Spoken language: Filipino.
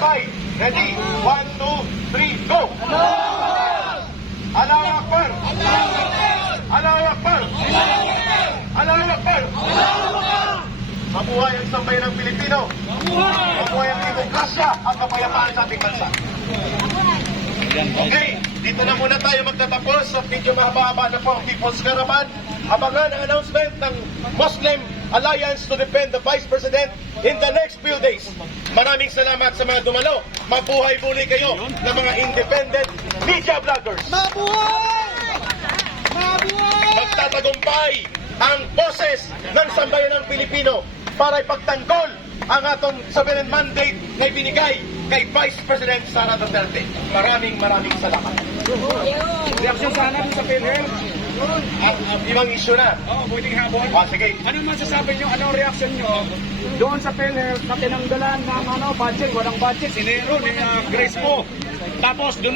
Five. Ready? 1, 2, 3, go! Allahu Akbar! Allahu Akbar! Allahu Akbar! Mabuhay ang sambayan ng Pilipino! Mabuhay ang demokrasya at kapayapaan sa ating bansa! Okay, dito na muna tayo magtatapos at medyo mahaba-haba na po ang People's Caravan. Abangan ang announcement ng Muslim Alliance to defend the Vice President in the next few days. Maraming salamat sa mga dumalo. Mabuhay muli kayo ng mga independent media vloggers. Mabuhay! Mabuhay! Magtatagumpay ang boses ng sambayan ng Pilipino para ipagtanggol ang atong sovereign mandate na ibinigay kay Vice President Sara Duterte. Maraming salamat. Reaksyon sana dun sa PhilHealth. At ibang issue na. Pwedeng habol. Sige. Anong masasabi nyo? Anong reaksyon nyo doon sa PhilHealth na tinanggalan ng budget? Walang budget. Sinero ni Grace po. Tapos doon